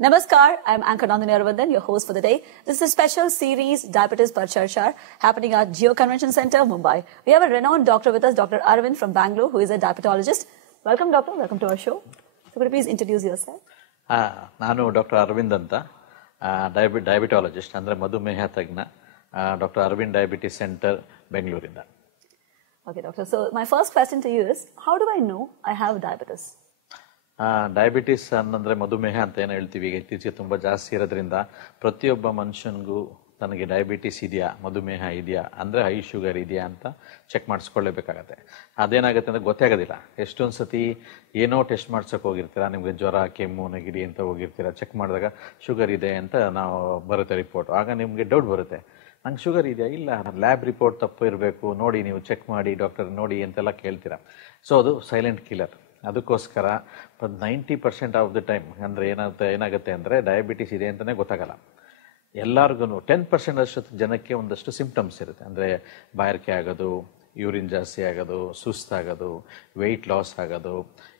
Namaskar, I'm Anchor Nandini Arvidan, your host for the day. This is a special series, Diabetes Par Charcha, happening at Geo Convention Center, Mumbai. We have a renowned doctor with us, Dr. Arvind from Bangalore, who is a diabetologist. Welcome, doctor. Welcome to our show. So could you please introduce yourself? ನಾನು doctor Arvind ಅಂತ diabetologist ಅಂದರೆ ಮಧುಮೇಹ ತಜ್ಞ doctor Arvind diabetes centre ಬೆಂಗಳೂರಿಂದ. Okay, doctor. So my first question to you is, how do I know I have diabetes? Diabetes ಅನ್ನಂದ್ರೆ ಮಧುಮೇಹ ಅಂತ ಏನು ಹೇಳ್ತೀವಿ, ಈಗ ಇತ್ತೀಚೆಗೆ ತುಂಬ ಜಾಸ್ತಿ ಇರೋದ್ರಿಂದ ಪ್ರತಿಯೊಬ್ಬ ಮನುಷ್ಯನಿಗೂ ತನಗೆ ಡಯಾಬಿಟಿಸ್ ಇದೆಯಾ, ಮಧುಮೇಹ ಇದೆಯಾ, ಅಂದರೆ ಹೈ ಶುಗರ್ ಇದೆಯಾ ಅಂತ ಚೆಕ್ ಮಾಡಿಸ್ಕೊಳ್ಳೇಬೇಕಾಗತ್ತೆ. ಅದೇನಾಗುತ್ತೆ ಅಂದರೆ ಗೊತ್ತೇ ಆಗೋದಿಲ್ಲ. ಎಷ್ಟೊಂದು ಸತಿ ಏನೋ ಟೆಸ್ಟ್ ಮಾಡ್ಸೋಕೆ ಹೋಗಿರ್ತೀರ, ನಿಮಗೆ ಜ್ವರ, ಕೆಮ್ಮು, ನೆಗಡಿ ಅಂತ ಹೋಗಿರ್ತೀರ, ಚೆಕ್ ಮಾಡಿದಾಗ ಶುಗರ್ ಇದೆ ಅಂತ ನಾವು ಬರುತ್ತೆ ರಿಪೋರ್ಟ್. ಆಗ ನಿಮಗೆ ಡೌಟ್ ಬರುತ್ತೆ, ನಂಗೆ ಶುಗರ್ ಇದೆಯಾ, ಇಲ್ಲ ಲ್ಯಾಬ್ ರಿಪೋರ್ಟ್ ತಪ್ಪು ಇರಬೇಕು, ನೋಡಿ ನೀವು ಚೆಕ್ ಮಾಡಿ ಡಾಕ್ಟರ್ ನೋಡಿ ಅಂತೆಲ್ಲ ಕೇಳ್ತೀರಾ. ಸೊ ಅದು ಸೈಲೆಂಟ್ ಕಿಲ್ಲರ್. ಅದಕ್ಕೋಸ್ಕರ 90% ಆಫ್ ದ ಟೈಮ್ ಅಂದರೆ ಏನಾಗುತ್ತೆ ಅಂದರೆ ಡಯಾಬಿಟಿಸ್ ಇದೆ ಅಂತಲೇ ಗೊತ್ತಾಗಲ್ಲ. ಎಲ್ಲರಿಗೂ 10% ಅಷ್ಟು ಜನಕ್ಕೆ ಒಂದಷ್ಟು ಸಿಂಪ್ಟಮ್ಸ್ ಇರುತ್ತೆ. ಅಂದರೆ ಬಾಯಾರಿಕೆ ಆಗೋದು, ಯೂರಿನ್ ಜಾಸ್ತಿ ಆಗೋದು, ಸುಸ್ತಾಗೋದು, ವೆಯ್ಟ್ ಲಾಸ್ ಆಗೋದು,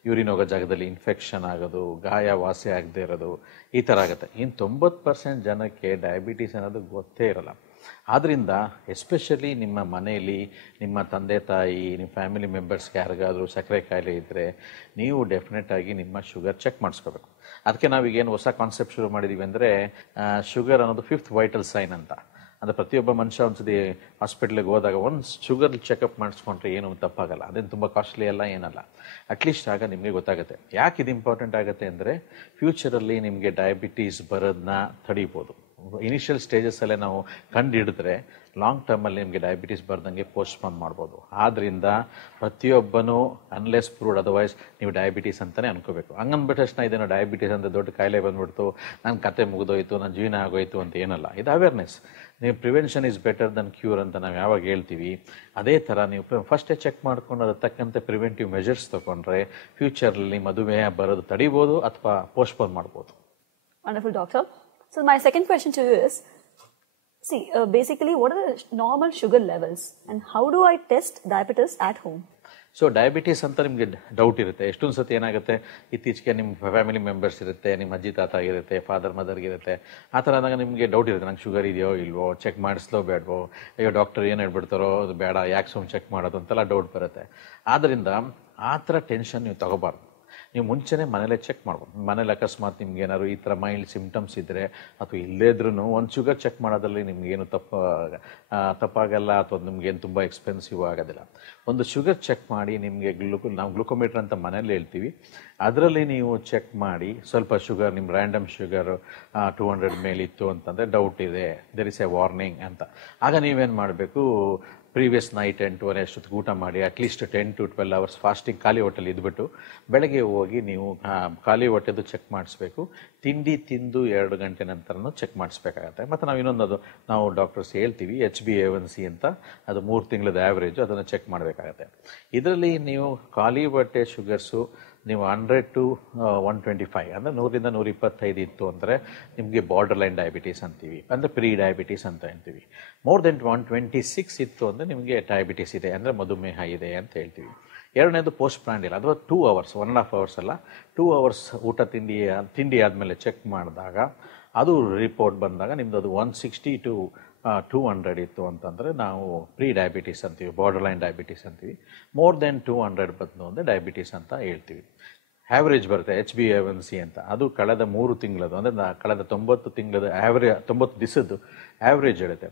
ಯೂರಿನ್ ಹೋಗೋ ಜಾಗದಲ್ಲಿ ಇನ್ಫೆಕ್ಷನ್ ಆಗೋದು, ಗಾಯ ವಾಸಿ ಆಗದೆ ಇರೋದು, ಈ ಥರ ಆಗುತ್ತೆ. ಇನ್ನು 90% ಜನಕ್ಕೆ ಡಯಾಬಿಟಿಸ್ ಅನ್ನೋದು ಗೊತ್ತೇ ಇರಲ್ಲ. ಆದ್ದರಿಂದ ಎಸ್ಪೆಷಲಿ ನಿಮ್ಮ ಮನೆಯಲ್ಲಿ ನಿಮ್ಮ ತಂದೆ ತಾಯಿ, ನಿಮ್ಮ ಫ್ಯಾಮಿಲಿ ಮೆಂಬರ್ಸ್ಗೆ ಯಾರಿಗಾದರೂ ಸಕ್ಕರೆ ಕಾಯಿಲೆ ಇದ್ದರೆ ನೀವು ಡೆಫಿನೆಟಾಗಿ ನಿಮ್ಮ ಶುಗರ್ ಚೆಕ್ ಮಾಡಿಸ್ಕೋಬೇಕು. ಅದಕ್ಕೆ ನಾವೀಗೇನು ಹೊಸ ಕಾನ್ಸೆಪ್ಟ್ ಶುರು ಮಾಡಿದ್ದೀವಿ ಅಂದರೆ ಶುಗರ್ ಅನ್ನೋದು 5th ವೈಟಲ್ ಸೈನ್ ಅಂತ. ಅಂದರೆ ಪ್ರತಿಯೊಬ್ಬ ಮನುಷ್ಯ ಒಂದ್ಸತಿ ಹಾಸ್ಪಿಟ್ಲಿಗೆ ಹೋದಾಗ ಒಂದು ಶುಗರ್ ಚೆಕಪ್ ಮಾಡಿಸ್ಕೊಂಡ್ರೆ ಏನು ತಪ್ಪಾಗಲ್ಲ. ಅದೇನು ತುಂಬ ಕಾಸ್ಟ್ಲಿ ಅಲ್ಲ, ಏನಲ್ಲ. ಅಟ್ಲೀಸ್ಟ್ ಆಗ ನಿಮಗೆ ಗೊತ್ತಾಗುತ್ತೆ. ಯಾಕೆ ಇದು ಇಂಪಾರ್ಟೆಂಟ್ ಆಗುತ್ತೆ ಅಂದರೆ ಫ್ಯೂಚರಲ್ಲಿ ನಿಮಗೆ ಡಯಾಬಿಟೀಸ್ ಬರೋದನ್ನ ತಡೀಬೋದು. ಇನಿಷಿಯಲ್ ಸ್ಟೇಜಸ್ಸಲ್ಲೇ ನಾವು ಕಂಡು ಹಿಡಿದ್ರೆ ಲಾಂಗ್ ಟರ್ಮಲ್ಲಿ ನಿಮಗೆ ಡಯಾಬಿಟೀಸ್ ಬರ್ದಂಗೆ ಪೋಸ್ಟ್ಪೋನ್ ಮಾಡ್ಬೋದು. ಆದ್ದರಿಂದ ಪ್ರತಿಯೊಬ್ಬನೂ ಅನ್ಲೆಸ್ ಪ್ರೂವ್ಡ್ ಅದರ್ವೈಸ್ ನೀವು ಡಯಾಬಿಟೀಸ್ ಅಂತಲೇ ಅನ್ಕೋಬೇಕು. ಹಂಗನ್ಬಿಟ್ಟ ತಕ್ಷಣ ಇದೇನೋ ಡಯಾಬಿಟೀಸ್ ಅಂದರೆ ದೊಡ್ಡ ಕಾಯಿಲೆ ಬಂದ್ಬಿಡ್ತು, ನನ್ನ ಕತೆ ಮುಗಿದೋಯ್ತು, ನನ್ನ ಜೀವನ ಆಗೋಯ್ತು ಅಂತ ಏನಲ್ಲ. ಇದು ಅವೇರ್ನೆಸ್. ನೀವು prevention is better than cure ಅಂತ ನಾವು ಯಾವಾಗ ಹೇಳ್ತೀವಿ, ಅದೇ ಥರ ನೀವು ಫಸ್ಟೇ ಚೆಕ್ ಮಾಡ್ಕೊಂಡು ಅದಕ್ಕೆ ತಕ್ಕಂತೆ ಪ್ರಿವೆಂಟಿವ್ ಮೆಜರ್ಸ್ ತೊಗೊಂಡ್ರೆ ಫ್ಯೂಚರಲ್ಲಿ ಮಧುಮೇಹ ಬರೋದು ತಡಿಬೋದು ಅಥವಾ ಪೋಸ್ಟ್ಪೋನ್ ಮಾಡ್ಬೋದು. Wonderful, doctor. So my second question to you is, basically, what are the normal sugar levels and how do I test diabetes at home? So diabetes ಅಂತ ನಿಮಗೆ ಡೌಟ್ ಇರುತ್ತೆ. ಎಷ್ಟೊಂದು ಸತಿ ಏನಾಗುತ್ತೆ, ಇತ್ತೀಚೆಗೆ ನಿಮ್ಮ ಫ್ಯಾಮಿಲಿ ಮೆಂಬರ್ಸ್ ಇರುತ್ತೆ, ನಿಮ್ಮ ಅಜ್ಜಿ ತಾತ ಇರುತ್ತೆ, ಫಾದರ್ ಮದರ್ಗಿರುತ್ತೆ. ಆ ಥರ ಆದಾಗ ನಿಮಗೆ ಡೌಟ್ ಇರುತ್ತೆ, ನಂಗೆ ಶುಗರ್ ಇದೆಯೋ ಇಲ್ವೋ, ಚೆಕ್ ಮಾಡಿಸ್ಲೋ ಬೇಡವೋ, ಅಯ್ಯೋ ಡಾಕ್ಟರ್ ಏನು ಹೇಳ್ಬಿಡ್ತಾರೋ ಅದು ಬೇಡ, ಯಾಕೆ ಸುಮ್ಮನೆ ಚೆಕ್ ಮಾಡೋದು ಅಂತೆಲ್ಲ ಡೌಟ್ ಬರುತ್ತೆ. ಆದ್ದರಿಂದ ಆ ಥರ ಟೆನ್ಷನ್ ನೀವು ತಗೋಬಾರ್ದು. ನೀವು ಮುಂಚೆನೇ ಮನೇಲೇ ಚೆಕ್ ಮಾಡ್ಬೋದು. ಮನೇಲಿ ಅಕಸ್ಮಾತ್ ನಿಮ್ಗೆ ಏನಾದ್ರು ಈ ಥರ ಮೈಲ್ಡ್ ಸಿಮ್ಟಮ್ಸ್ ಇದ್ದರೆ ಅಥವಾ ಇಲ್ಲದೇ ಇದ್ರೂ ಒಂದು ಶುಗರ್ ಚೆಕ್ ಮಾಡೋದ್ರಲ್ಲಿ ನಿಮಗೇನು ತಪ್ಪಾಗಲ್ಲ ಅಥವಾ ನಿಮಗೇನು ತುಂಬ ಎಕ್ಸ್ಪೆನ್ಸಿವ್ ಆಗೋದಿಲ್ಲ. ಒಂದು ಶುಗರ್ ಚೆಕ್ ಮಾಡಿ ನಿಮಗೆ ನಾವು ಗ್ಲುಕೋಮೀಟರ್ ಅಂತ ಮನೇಲಿ ಹೇಳ್ತೀವಿ, ಅದರಲ್ಲಿ ನೀವು ಚೆಕ್ ಮಾಡಿ ಸ್ವಲ್ಪ ಶುಗರ್ ನಿಮ್ಮ ರ್ಯಾಂಡಮ್ ಶುಗರ್ 200 ಮೇಲಿತ್ತು ಅಂತಂದರೆ ಡೌಟ್ ಇದೆ, ದೇರ್ ಇಸ್ ಎ ವಾರ್ನಿಂಗ್ ಅಂತ. ಆಗ ನೀವೇನು ಮಾಡಬೇಕು, ಪ್ರೀವಿಯಸ್ ನೈಟ್ 8-10 ಅಷ್ಟೊತ್ತಿಗೆ ಊಟ ಮಾಡಿ ಅಟ್ಲೀಸ್ಟ್ 10 to 12 hours ಫಾಸ್ಟಿಂಗ್ ಖಾಲಿ ಹೊಟ್ಟೆಲಿ ಇದ್ಬಿಟ್ಟು ಬೆಳಗ್ಗೆ ಹೋಗಿ ನೀವು ಖಾಲಿ ಹೊಟ್ಟೆದು ಚೆಕ್ ಮಾಡಿಸ್ಬೇಕು. ತಿಂಡಿ ತಿಂದು 2 ಗಂಟೆ ನಂತರನೂ ಚೆಕ್ ಮಾಡಿಸ್ಬೇಕಾಗತ್ತೆ. ಮತ್ತು ನಾವು ಇನ್ನೊಂದು ನಾವು ಡಾಕ್ಟರ್ಸ್ ಹೇಳ್ತೀವಿ HbA1c ಅಂತ, ಅದು 3 ತಿಂಗಳದ ಆ್ಯಾವ್ರೇಜು, ಅದನ್ನು ಚೆಕ್ ಮಾಡಬೇಕಾಗತ್ತೆ. ಇದರಲ್ಲಿ ನೀವು ಖಾಲಿ ಹೊಟ್ಟೆ ಶುಗರ್ಸು ನೀವು 100 to 125 ಅಂದರೆ 100ರಿಂದ 125 ಇತ್ತು ಅಂದರೆ ನಿಮಗೆ ಬಾರ್ಡರ್ ಲೈನ್ ಡಯಾಬಿಟೀಸ್ ಅಂತೀವಿ, ಅಂದರೆ ಪ್ರೀ ಡಯಾಬಿಟೀಸ್ ಅಂತ ಅಂತೀವಿ. ಮೋರ್ ದೆನ್ 126 ಇತ್ತು ಅಂದರೆ ನಿಮಗೆ ಡಯಾಬಿಟೀಸ್ ಇದೆ, ಅಂದರೆ ಮಧುಮೇಹ ಇದೆ ಅಂತ ಹೇಳ್ತೀವಿ. ಎರಡನೇದು ಪೋಸ್ಟ್ ಪ್ರ್ಯಾಂಡಿಯಲ್, ಅಥವಾ 2 hours 1.5 hours ಅಲ್ಲ, 2 hours ಊಟ ತಿಂಡಿ ಆದಮೇಲೆ ಚೆಕ್ ಮಾಡಿದಾಗ ಅದು ರಿಪೋರ್ಟ್ ಬಂದಾಗ ನಿಮ್ಮದು ಅದು 160 to 200 ಇತ್ತು ಅಂತಂದರೆ ನಾವು ಪ್ರೀ ಡಯಾಬಿಟೀಸ್ ಅಂತೀವಿ, ಬಾರ್ಡರ್ ಲೈನ್ ಡಯಾಬಿಟೀಸ್ ಅಂತೀವಿ. ಮೋರ್ ದೆನ್ 200 ಬಂದು ಅಂದರೆ ಡಯಾಬಿಟೀಸ್ ಅಂತ ಹೇಳ್ತೀವಿ. ಆ್ಯಾವ್ರೇಜ್ ಬರುತ್ತೆ HbA1c ಅಂತ, ಅದು ಕಳೆದ 3 ತಿಂಗಳದು ಅಂದರೆ ಕಳೆದ 90 ತಿಂಗಳದ 90 ದಿವಸದ್ದು ಆ್ಯಾವ್ರೇಜ್ ಹೇಳುತ್ತೆ.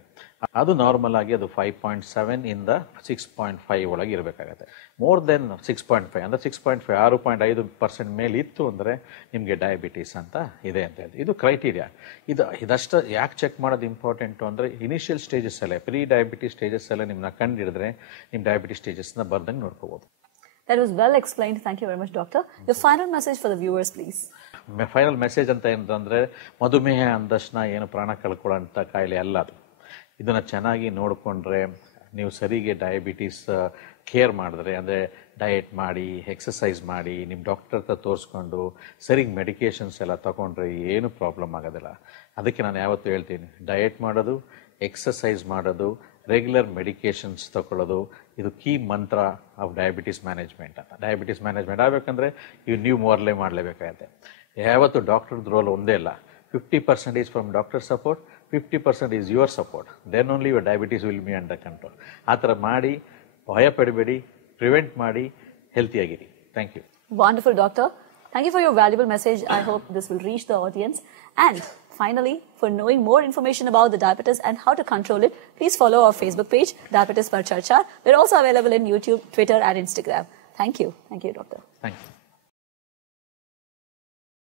ಅದು ನಾರ್ಮಲ್ ಆಗಿ ಅದು 5.7 ಇಂದ 6.5 ಒಳಗೆ ಇರಬೇಕಾಗತ್ತೆ. ಮೋರ್ ದೆನ್ 6.5 ಅಂದರೆ 6.5 6.5% ಮೇಲೆ ಇತ್ತು ಅಂದರೆ ನಿಮಗೆ ಡಯಾಬಿಟೀಸ್ ಅಂತ ಇದೆ ಅಂತ ಹೇಳ್ತೀವಿ. ಇದು ಕ್ರೈಟೀರಿಯಾ. ಇದಷ್ಟು ಯಾಕೆ ಚೆಕ್ ಮಾಡೋದು ಇಂಪಾರ್ಟೆಂಟು ಅಂದರೆ ಇನಿಷಿಯಲ್ ಸ್ಟೇಜಸ್ಸಲ್ಲೇ, ಪ್ರೀ ಡಯಾಬಿಟಿಸ್ ಸ್ಟೇಜಸ್ಸಲ್ಲೇ ನಿಮ್ಮನ್ನ ಕಂಡು ಹಿಡಿದ್ರೆ ನಿಮ್ಮ ಡಯಾಬಿಟಿಸ್ ಸ್ಟೇಜಸ್ನ ಬರ್ದಂಗೆ ನೋಡ್ಕೋಬೋದು. That was well explained. Thank you very much, doctor. Your final message for the viewers, please. Final message ಅಂತ ಏನಂತಂದರೆ, ಮಧುಮೇಹ ಅಂದಕ್ಷಣ ಏನು ಪ್ರಾಣ ಕಳ್ಕೊಳ್ಳೋಂಥ ಕಾಯಿಲೆ ಅಲ್ಲ ಅದು. ಇದನ್ನು ಚೆನ್ನಾಗಿ ನೋಡಿಕೊಂಡ್ರೆ, ನೀವು ಸರಿಗೆ ಡಯಾಬಿಟೀಸ್ ಕೇರ್ ಮಾಡಿದ್ರೆ, ಅಂದರೆ ಡಯಟ್ ಮಾಡಿ, ಎಕ್ಸಸೈಸ್ ಮಾಡಿ, ನಿಮ್ಮ ಡಾಕ್ಟರ್ ಹತ್ರ ತೋರಿಸ್ಕೊಂಡು ಸರಿಗೆ ಮೆಡಿಕೇಷನ್ಸ್ ಎಲ್ಲ ತಗೊಂಡ್ರೆ ಏನು ಪ್ರಾಬ್ಲಮ್ ಆಗೋದಿಲ್ಲ. ಅದಕ್ಕೆ ನಾನು ಯಾವತ್ತೂ ಹೇಳ್ತೀನಿ, ಡಯಟ್ ಮಾಡೋದು, ಎಕ್ಸಸೈಸ್ ಮಾಡೋದು, ರೆಗ್ಯುಲರ್ ಮೆಡಿಕೇಷನ್ಸ್ ತಗೊಳ್ಳೋದು, ಇದು ಕೀ ಮಂತ್ರ ಆಫ್ ಡಯಾಬಿಟಿಸ್ ಮ್ಯಾನೇಜ್ಮೆಂಟ್ ಅಂತ. ಡಯಾಬಿಟಿಸ್ ಮ್ಯಾನೇಜ್ಮೆಂಟ್ ಆಗಬೇಕಂದ್ರೆ ನೀವು ಮೊದಲೇ ಮಾಡಲೇಬೇಕಾಗತ್ತೆ. ಯಾವತ್ತು ಡಾಕ್ಟರ್ದ ರೋಲ್ ಒಂದೇ ಇಲ್ಲ. 50% is from doctor support, 50% is your support. Then only your diabetes will be under control. ಆ ಥರ ಮಾಡಿ, ಭಯ ಪಡಬೇಡಿ, ಪ್ರಿವೆಂಟ್ ಮಾಡಿ, ಹೆಲ್ತಿಯಾಗಿರಿ. Thank you. Wonderful, doctor. Thank you for your valuable message. I hope this will reach the audience. And finally, for knowing more information about the diabetes and how to control it, please follow our Facebook page, Diabetes Par Charcha. We're also available in YouTube, Twitter, and Instagram. Thank you. Thank you, doctor. Thank you.